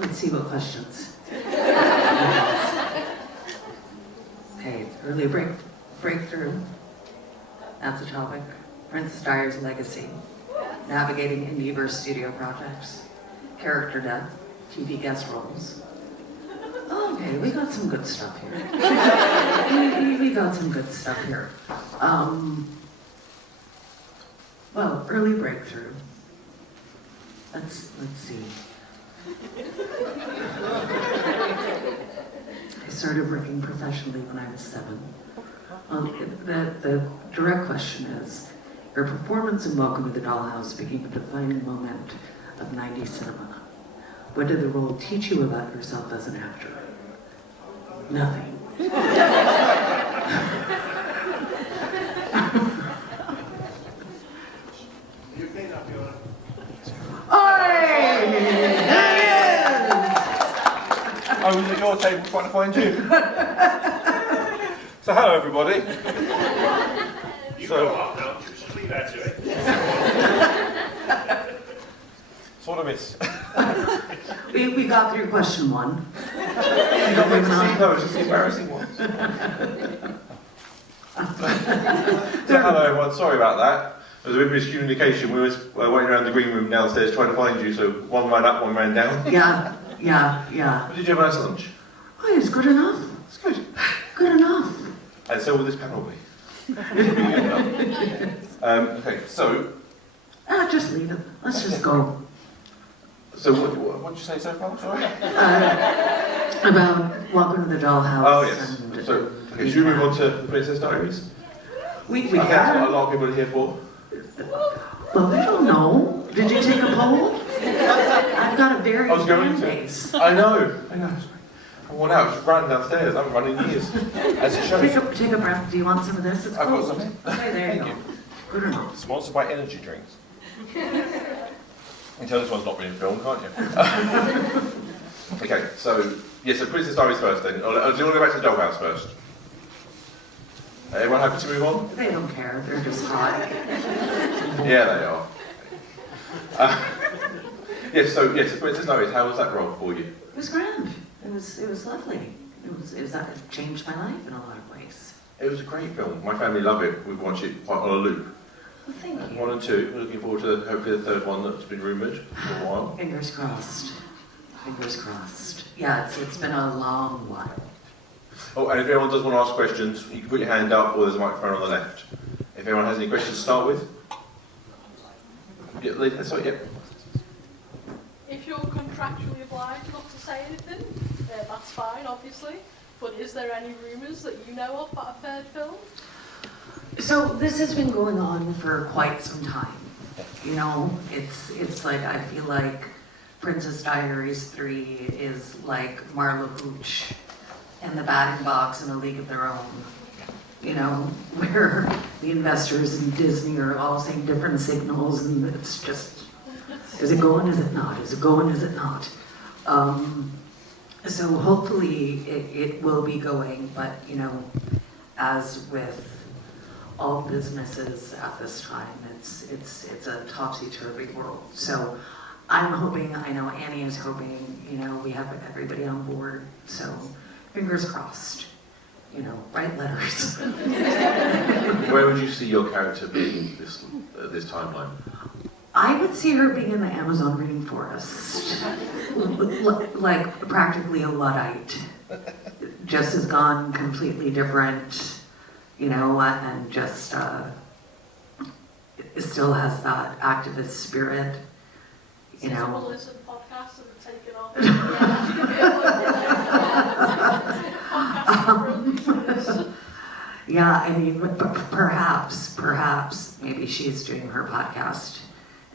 Let's see what questions. Okay, early breakthrough. That's a topic. Princess Diaries legacy. Navigating indie versus studio projects. Character death. TV guest roles. Okay, we got some good stuff here. we got some good stuff here. Well, early breakthrough. Let's see. I started working professionally when I was 7. The direct question is, your performance in Welcome to the Dollhouse became a defining moment of 90s cinema. What did the role teach you about yourself as an actor? Nothing. I was at your table trying to find you. So hello everybody. You go up now, just leave that to it. That's what I miss. We got through question 1. You don't make to see those, it's the embarrassing ones. So hello everyone, sorry about that. There was a bit of miscommunication. We were waiting around the green room downstairs trying to find you, so one ran up, one ran down. Yeah. But did you have a nice lunch? Oh, it's good enough. It's good. Good enough. And so will this panel be. Okay, so... Just leave it. Let's just go. So what did you say so far, sorry? About Welcome to the Dollhouse. Oh yes. And, So, okay, should we move on to the Princess Diaries? we That's what a can. lot of people are here for. Well, we don't know. Did you take a poll? I've got a very I was going fan to. base. I know. I'm worn out, just running downstairs. I haven't run in years. As it shows. Take a breath. Do you want some of this? It's I've got cold. some. Okay, there you Thank go. Good enough. Sponsored by energy drinks. You can tell this one's not being filmed, can't you? Okay, so, yes, so Princess Diaries first then. Do you want to go back to the Dollhouse first? Everyone happy to move on? They don't care. They're just hot. Yeah, they are. Yes, so Princess Diaries, how was that role for you? It was grand. It was lovely. It changed my life in a lot of ways. It was a great film. My family love it. We've watched it quite on a loop. Well, thank you. 1 and 2. We're looking forward to hopefully the third one that's been rumoured for a while. Fingers crossed. Fingers crossed. Yeah, it's been a long while. Oh, and if anyone does want to ask questions, you can put your hand up or there's a microphone on the left. If anyone has any questions to start with. Yeah, sorry, yeah. If you're contractually obliged not to say anything, that's fine, obviously. But is there any rumours that you know of about a third film? So this has been going on for quite some time. You know, it's like, I feel like Princess Diaries 3 is like Marla Hooch and the Batting Box in A League of Their Own. You know, where the investors in Disney are all saying different signals, and it's just, is it going, is it not? Is it going, is it not? So hopefully it will be going, but you know, as with all businesses at this time, it's a topsy-turvy world. So I'm hoping, I know Annie is hoping, you know, we have everybody on board, so fingers crossed. You know, write letters. Where would you see your character being this timeline? I would see her being in the Amazon rainforest, like practically a Luddite. Just has gone completely different, you know, and just it still has that activist spirit, you know. Will listen to podcasts and take it off. Yeah, I mean, perhaps, maybe she's doing her podcast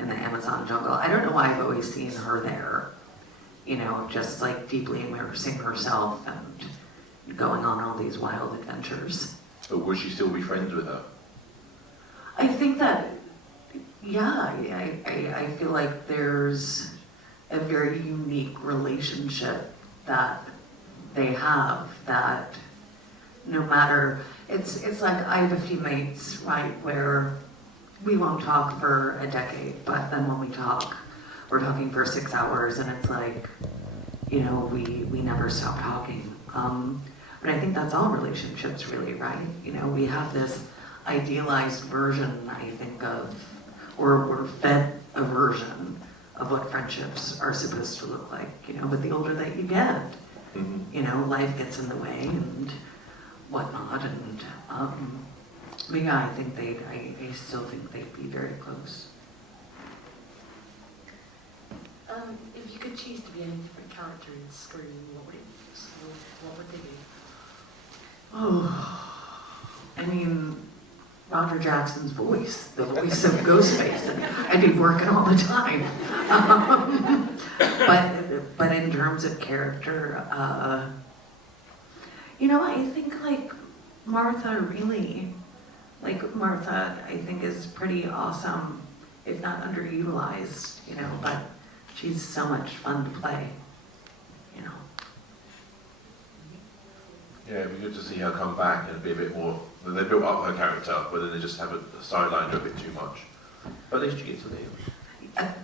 in the Amazon jungle. I don't know why I've always seen her there, you know, just like deeply immersing herself and going on all these wild adventures. But would she still be friends with her? I think that, yeah, I feel like there's a very unique relationship that they have that no matter, it's like I have a few mates, right, where we won't talk for a decade, but then when we talk, we're talking for 6 hours, and it's like, you know, we never stop talking. But I think that's all relationships really, right? You know, we have this idealized version, I think, of, or we're fed a version of what friendships are supposed to look like, you know, but the older that you get, you know, life gets in the way and whatnot, and but yeah, I still think they'd be very close. If you could choose to be any different character in Scream, what would they be? Oh, I mean, Roger Jackson's voice, the voice of Ghostface, and I'd be working all the time. But in terms of character, you know, I think like Martha really, like Martha, I think is pretty awesome, if not underutilized, you know, but she's so much fun to play, you know. Yeah, it'd be good to see her come back and be a bit more. They built up her character, but then they just have a sidelined her a bit too much. But at least she gets to live.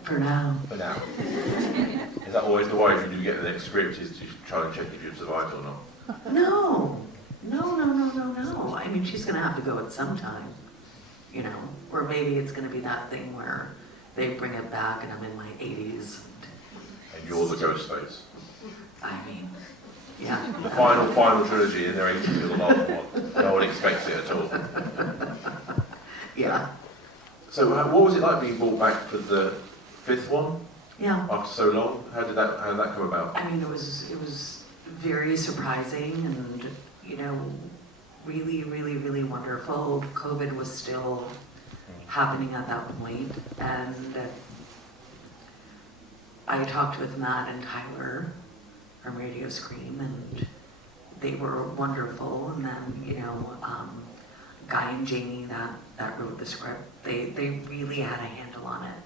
For now. For now. Is that always the way if you do get the next script, is to try and check if you've survived or not? No. I mean, she's gonna have to go at some time, you know, or maybe it's gonna be that thing where they bring it back and I'm in my 80s. And you're the ghost face. I mean, yeah. The final trilogy in their 80s, the last one. No one expects it at all. Yeah. So what was it like being brought back for the 5th one Yeah. after so long? How did that come about? I mean, it was very surprising and, you know, really wonderful. COVID was still happening at that point, and I talked with Matt and Tyler from Radio Scream, and they were wonderful. And then, you know, Guy and Jamie that wrote the script, they really had a handle on it,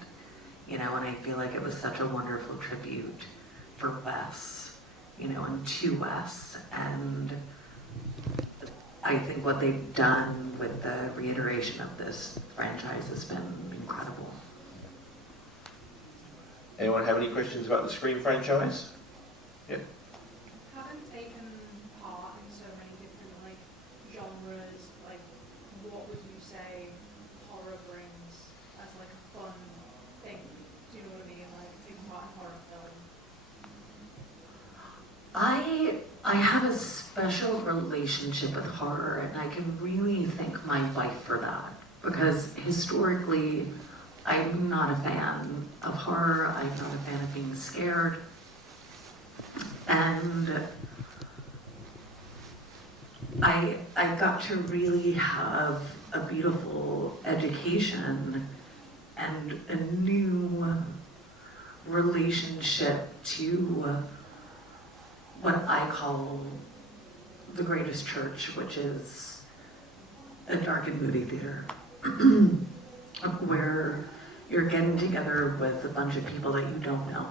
you know, and I feel like it was such a wonderful tribute for Wes, you know, and to Wes. And I think what they've done with the reiteration of this franchise has been incredible. Anyone have any questions about the Scream franchise? Yeah. Having taken part in so many different like genres, like what would you say horror brings as like a fun thing? Do you know what I mean? Like taking part in horror film. I have a special relationship with horror, and I can really thank my wife for that, because historically I'm not a fan of horror. I'm not a fan of being scared. And I got to really have a beautiful education and a new relationship to what I call the greatest church, which is a dark and moody theater, where you're getting together with a bunch of people that you don't know,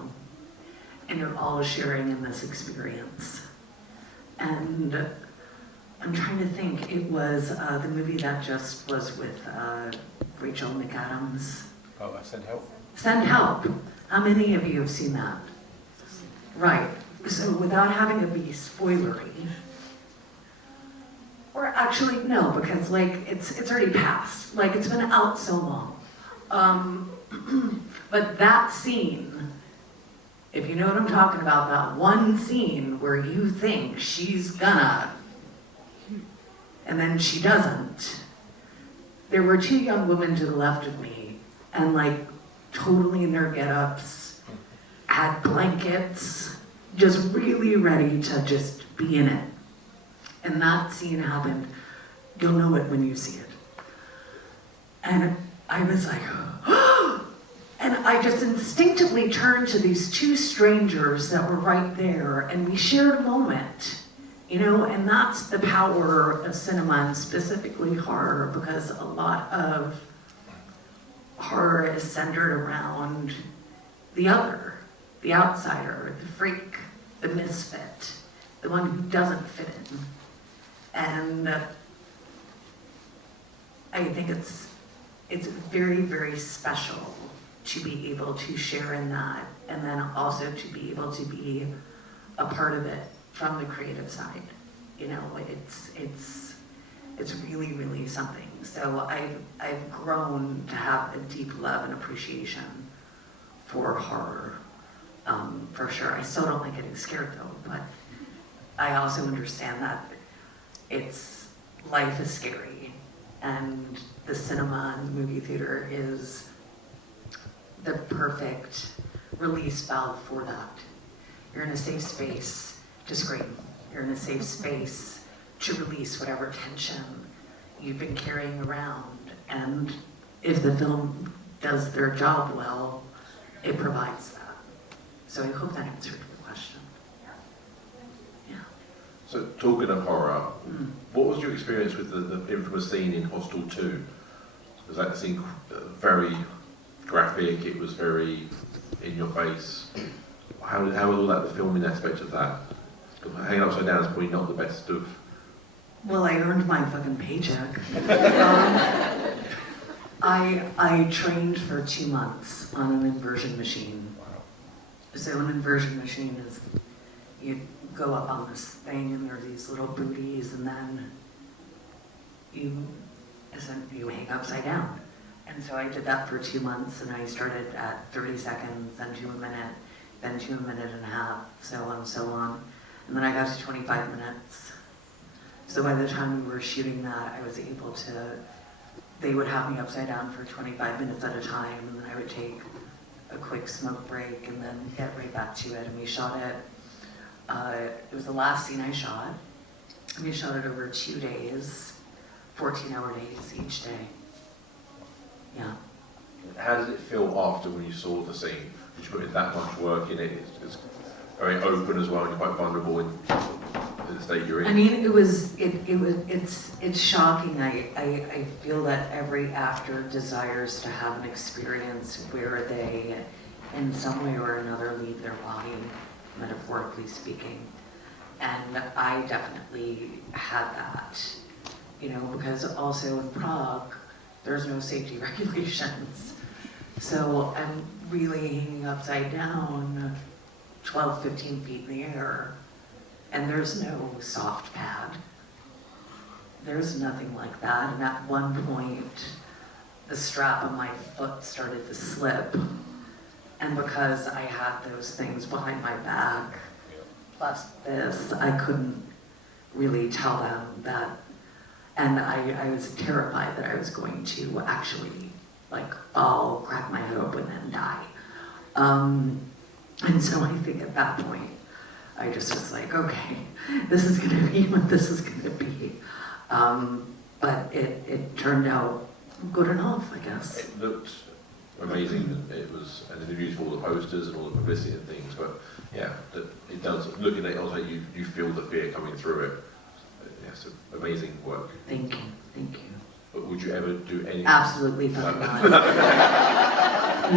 and you're all sharing in this experience. And I'm trying to think, it was the movie that just was with Rachel McAdams. Oh, Send Help. Send Help. How many of you have seen that? Right. So without having to be spoilery, or actually no, because like it's already passed. Like it's been out so long. But that scene, if you know what I'm talking about, that one scene where you think she's gonna, and then she doesn't. There were two young women to the left of me, and like totally in their get-ups, had blankets, just really ready to just be in it. And that scene happened. You'll know it when you see it. And I was like, oh! And I just instinctively turned to these two strangers that were right there, and we shared a moment, you know, and that's the power of cinema, and specifically horror, because a lot of horror is centered around the other, the outsider, the freak, the misfit, the one who doesn't fit in. And I think it's very, very special to be able to share in that, and then also to be able to be a part of it from the creative side. You know, it's really, really something. So I've grown to have a deep love and appreciation for horror, for sure. I still don't like getting scared though, but I also understand that life is scary, and the cinema and the movie theater is the perfect release valve for that. You're in a safe space to scream. You're in a safe space to release whatever tension you've been carrying around. And if the film does their job well, it provides that. So I hope that answered your question. Yeah. So talking of horror, what was your experience with the infamous scene in Hostel 2? Was that scene very graphic? It was very in your face. How was all that, the filming aspect of that? Hanging upside down is probably not the best of. Well, I earned my fucking paycheck. I trained for 2 months on an inversion machine. So an inversion machine is, you go up on this thing and there are these little booties, and then you hang upside down. And so I did that for 2 months, and I started at 30 seconds, then to a minute, then to a minute and a half, so on, so on. And then I got to 25 minutes. So by the time we were shooting that, I was able to, they would have me upside down for 25 minutes at a time, and then I would take a quick smoke break and then get right back to it. And we shot it, it was the last scene I shot. We shot it over 2 days, 14-hour days each day. Yeah. How did it feel after when you saw the scene? Did you put in that much work in it? It's very open as well, and you're quite vulnerable in the state you're in. I mean, it's shocking. I feel that every actor desires to have an experience where they, in some way or another, leave their body, metaphorically speaking. And I definitely had that, you know, because also in Prague, there's no safety regulations. So I'm really hanging upside down 12, 15 feet in the air, and there's no soft pad. There's nothing like that. And at one point, the strap on my foot started to slip. And because I had those things behind my back, plus this, I couldn't really tell them that. And I was terrified that I was going to actually, like, I'll crack my head open and die. And so I think at that point, I just was like, okay, this is gonna be what this is gonna be. But it turned out good enough, I guess. It looked amazing. It was, and the news for all the posters and all the publicity and things, but yeah, it does, looking at it, also you feel the fear coming through it. Yes, amazing work. Thank you, thank you. But would you ever do anything? Absolutely fucking not.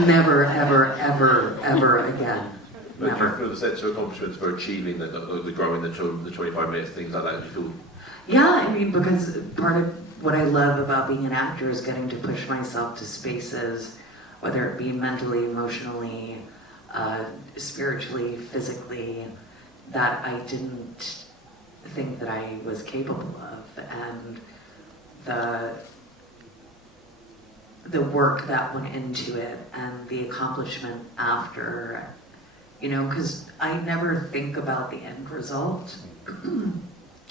Never, ever, ever, ever again. But do you Never. feel the sense of accomplishments for achieving the growing the 25 minutes, things like that? Do you feel? Yeah, I mean, because part of what I love about being an actor is getting to push myself to spaces, whether it be mentally, emotionally, spiritually, physically, that I didn't think that I was capable of. And the work that went into it and the accomplishment after, you know, because I never think about the end result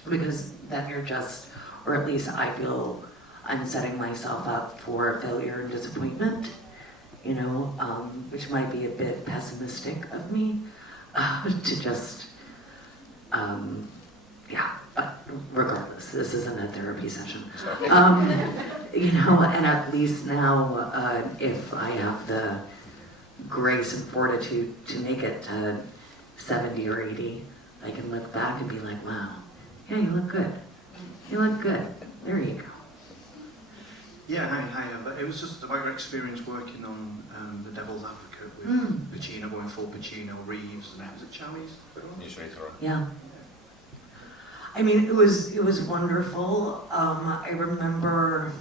because then you're just, or at least I feel I'm setting myself up for failure and disappointment, you know, which might be a bit pessimistic of me to just, yeah, but regardless, this isn't a therapy session. You know, and at least now, if I have the grace and fortitude to make it to 70 or 80, I can look back and be like, wow, yeah, you look good. You look good. There you go. Yeah, hi. But it was just about your experience working on The Devil's Advocate with Pacino, going full Pacino, Reeves, and was it Charlize? Yeah. I mean, it was wonderful. I remember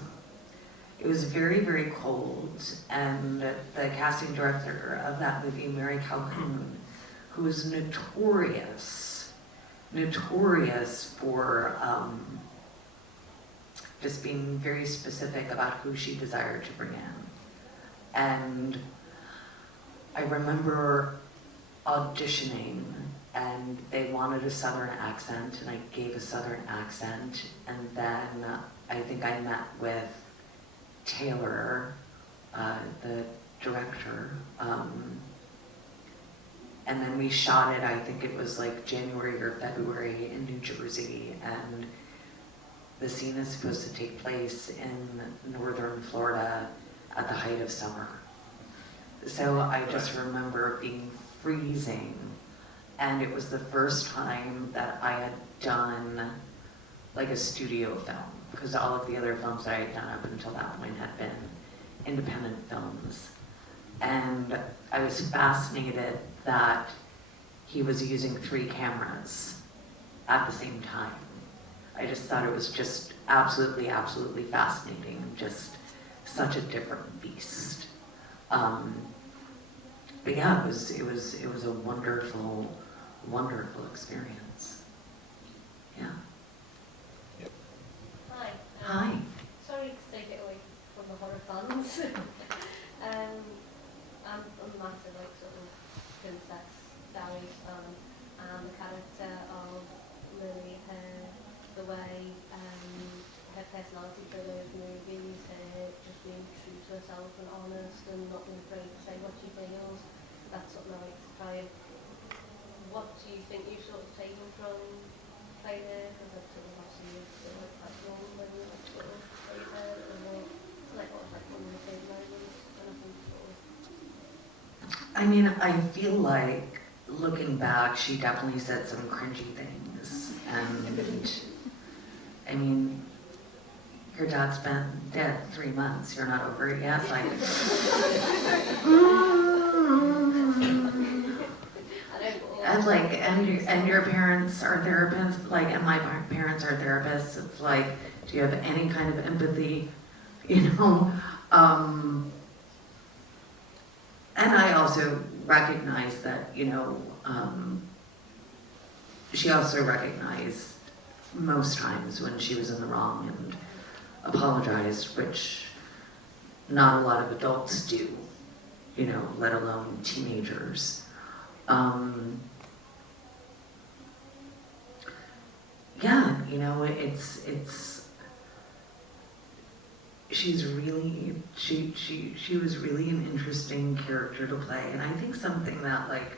it was very, very cold, and the casting director of that movie, Mary Calhoun, who's notorious for just being very specific about who she desired to bring in. And I remember auditioning, and they wanted a Southern accent, and I gave a Southern accent, and then I think I met with Taylor, the director, and then we shot it, I think it was like January or February in New Jersey, and the scene is supposed to take place in northern Florida at the height of summer. So I just remember being freezing, and it was the first time that I had done like a studio film, because all of the other films I had done up until that point had been independent films. And I was fascinated that he was using 3 cameras at the same time. I just thought it was just absolutely, absolutely fascinating, just such a different beast. But yeah, it was a wonderful, wonderful experience. Yeah. Hi. Hi. Sorry to take it away from the horror fans. I'm a massive sort of Princess Diaries fan, and the character of Lily, the way her personality through those movies, just being true to herself and honest and not being afraid to say what she feels. That's something I like to try and. What do you think you've sort of taken from playing her? Because I've sort of obviously you've that role when you sort of played her, and what was like one of the big moments, and I think sort of. I mean, I feel like looking back, she definitely said some cringy things, and I mean, your dad's been dead 3 months. You're not over it yet, like. And your parents are therapists, like, and my parents are therapists. It's like, do you have any kind of empathy, you know? And I also recognize that, you know, she also recognized most times when she was in the wrong and apologized, which not a lot of adults do, you know, let alone teenagers. Yeah, you know, she's really, she was really an interesting character to play, and I think something that like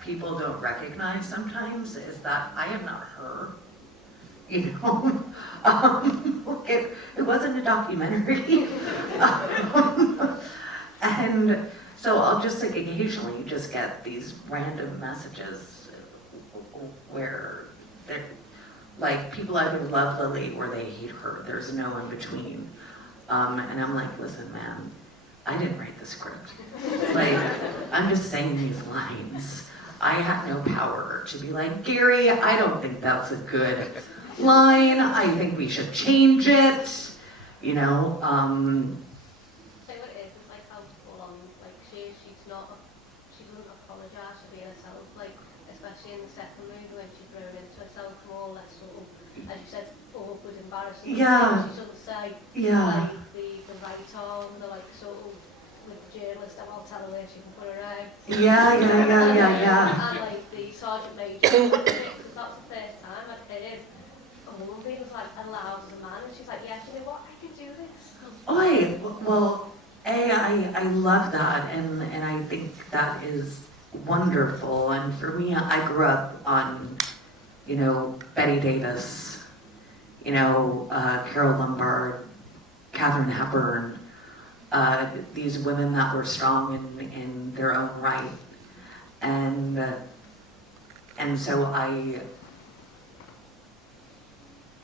people don't recognize sometimes is that I am not her, you know. It wasn't a documentary, and so I'll just like occasionally just get these random messages where they're like, people either love Lily or they hate her. There's no in between. And I'm like, listen, man, I didn't write the script. Like, I'm just saying these lines. I have no power to be like, Gary, I don't think that's a good line. I think we should change it. You know, So what it is, it's like how full on, like she doesn't apologise for being herself, like especially in the second movie when she's grown into herself more, less sort of, as you said, awkward, embarrassing. Yeah. She sort of say, yeah, like the right arm, the like sort of, with the journalist, I'll tell her where she can put her out. yeah. And like the sergeant major, because that's the first time I'd heard a woman being like allowed as a man, and she's like, yes, you know what, I can do this. Oi, well, I love that, and I think that is wonderful. And for me, I grew up on, you know, Betty Davis, you know, Carol Lombard, Katharine Hepburn, these women that were strong in their own right, and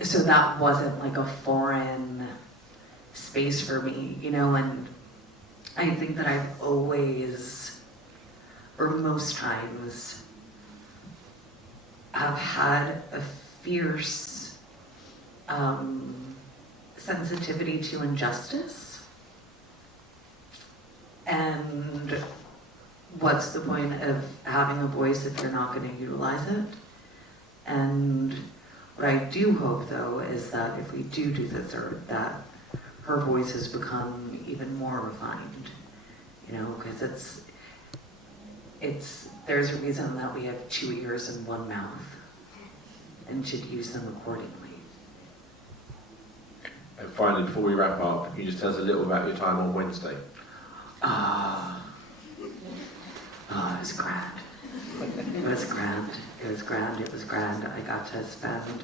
so that wasn't like a foreign space for me, you know. And I think that I've always, or most times, have had a fierce sensitivity to injustice. And what's the point of having a voice if you're not going to utilize it? And what I do hope, though, is that if we do the third, that her voice has become even more refined, you know, because there's a reason that we have 2 ears and 1 mouth, and should use them accordingly. And finally, before we wrap up, can you just tell us a little about your time on Wednesday? It was grand. It was grand. It was grand. It was grand. I got to spend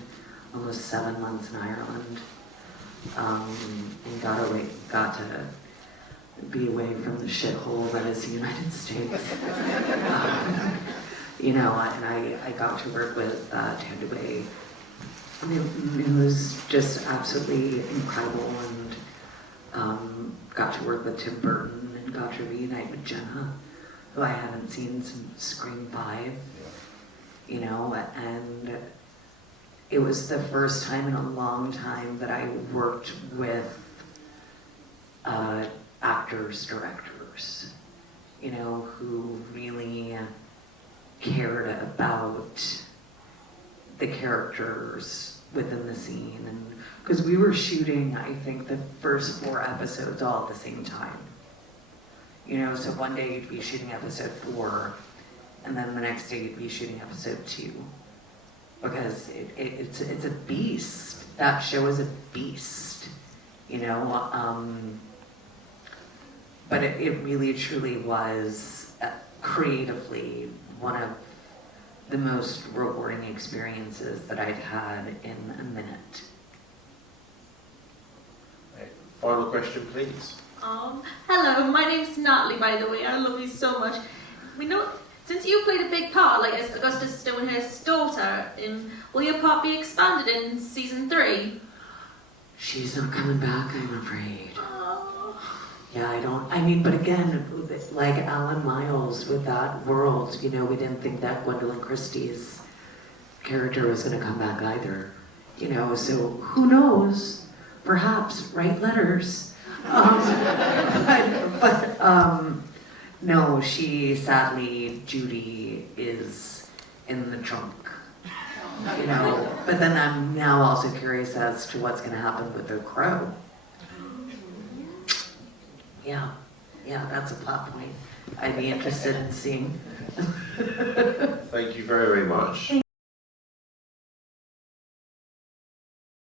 almost 7 months in Ireland, and got to be away from the shithole that is the United States. You know, and I got to work with Tandaway. It was just absolutely incredible, and got to work with Tim Burton, and got to reunite with Jenna, who I haven't seen since Scream 5, you know, and it was the first time in a long time that I worked with actors, directors, you know, who really cared about the characters within the scene. And because we were shooting, I think, the first 4 episodes all at the same time. You know, so one day you'd be shooting episode 4, and then the next day you'd be shooting episode 2. Because it's a beast. That show is a beast, you know. But it really truly was creatively one of the most rewarding experiences that I'd had in a minute. Final question, please. Hello, my name's Natalie, by the way. I love you so much. We know, since you played a big part, like as Augustus Stonehurst's daughter, will your part be expanded in season 3? She's not coming back, I'm afraid. Oh. Yeah, I mean, but again, like Alan Miles with that world, you know, we didn't think that Gwendolyn Christie's character was going to come back either. You know, so who knows? Perhaps write letters. No, sadly, Judy is in the trunk. You know, but then I'm now also curious as to what's going to happen with the crow. Yeah, that's a plot point I'd be interested in seeing. Thank you very, very much.